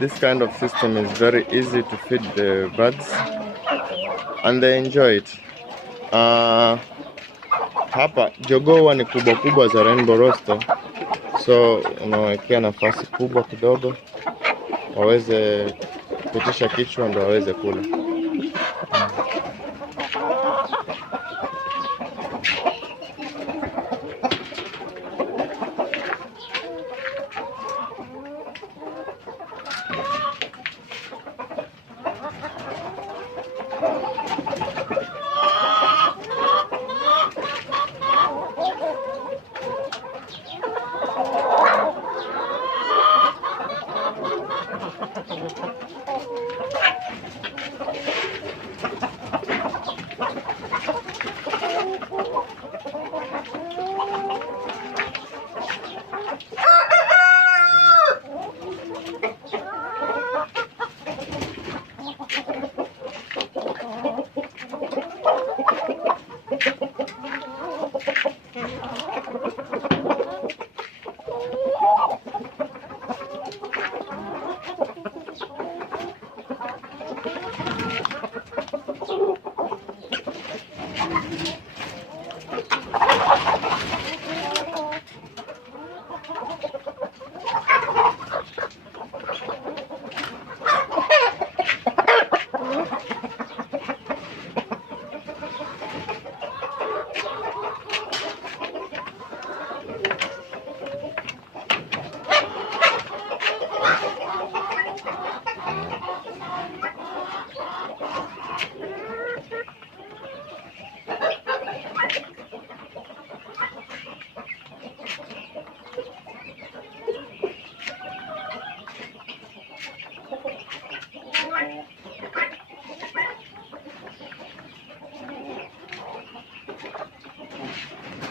This kind of system is very easy to feed the birds and they enjoy it. Hapa jogoo huwa ni kubwa kubwa za rainbow rooster, so unawekea nafasi kubwa kidogo waweze kupitisha kichwa ndio waweze kula.